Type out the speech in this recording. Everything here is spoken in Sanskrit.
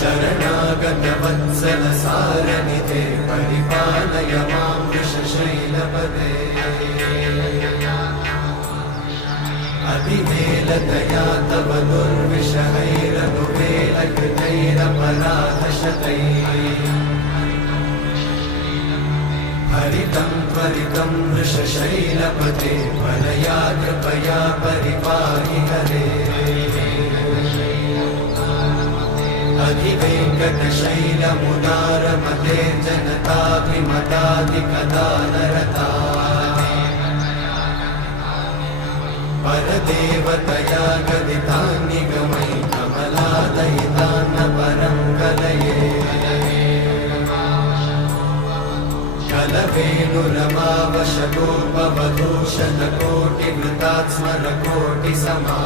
शरणागतवत्सल सारनिधे परिपालय मां वृषशैलपदे अतिवेलतया तव दुर्विषहैरनुवेलकृतैरपराधशतैः हरितं त्वरितं वृषशैलपते परया कृपया परिपाहि हरे अधिवेङ्कटशैलमुदारमते जनताभिमताधिकदानरता परदेवतया गदितान्निगमै कमलादयितान्न परं कलये कलवेणुरमावशतोपवधूशतकोटिवृतात् स्मरकोटिसमा